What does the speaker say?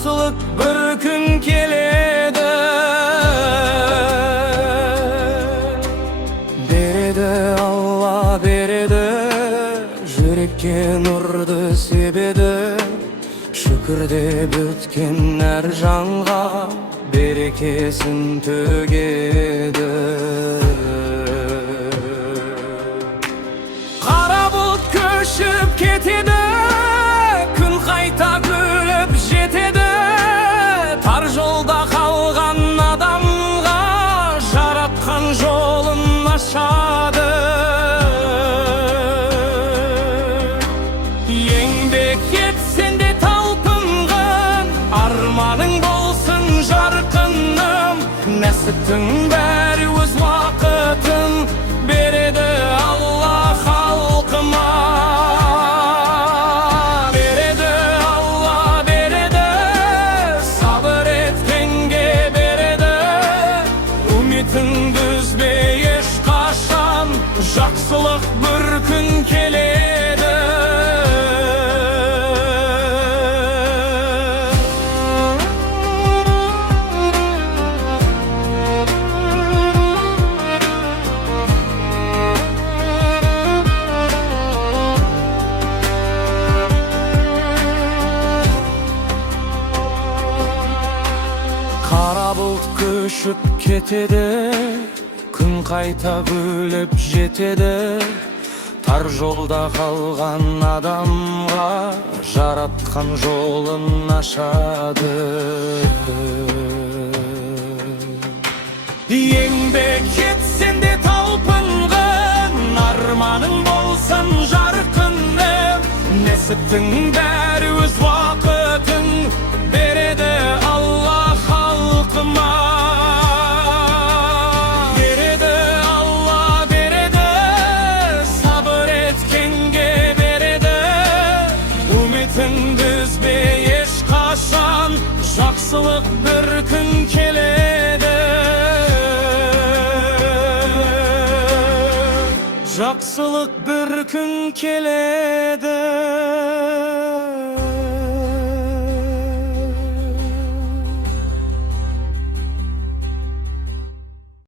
Жақсылық бір күн келеді. Береді Алла, береді, жүрекке нұрды себеді. Шүкір деп өткен әр жанға берекесін төгеді. Қара бұлт көшіп кетеді, күн қайта күліп жетеді. Тар жолда қалған адамға жаратқан жолын ашады. Еңбек етсең де талпынған, арманың болсын жарқыным. Нәсіптің бәрі өз уақытын береді Алла халқыма. Береді Алла, береді, сабыр еткенге береді. Үмітіңді үзбе ешқашан, жақсылық бір күн келеді. Қара бұлт көшіп кетеді, күн қайта күліп жетеді. Тар жолда қалған адамға жаратқан жолын ашады. Еңбек етсең де талпынған, арманың болсын жарқыным. Нәсіптің бәрі өз уақытын береді Алла халқыма. Береді Алла, береді, сабыр еткенге береді. Үмітіңді үзбе ешқашан, жақсылық бір күн келеді. Жақсылық бір күн келеді.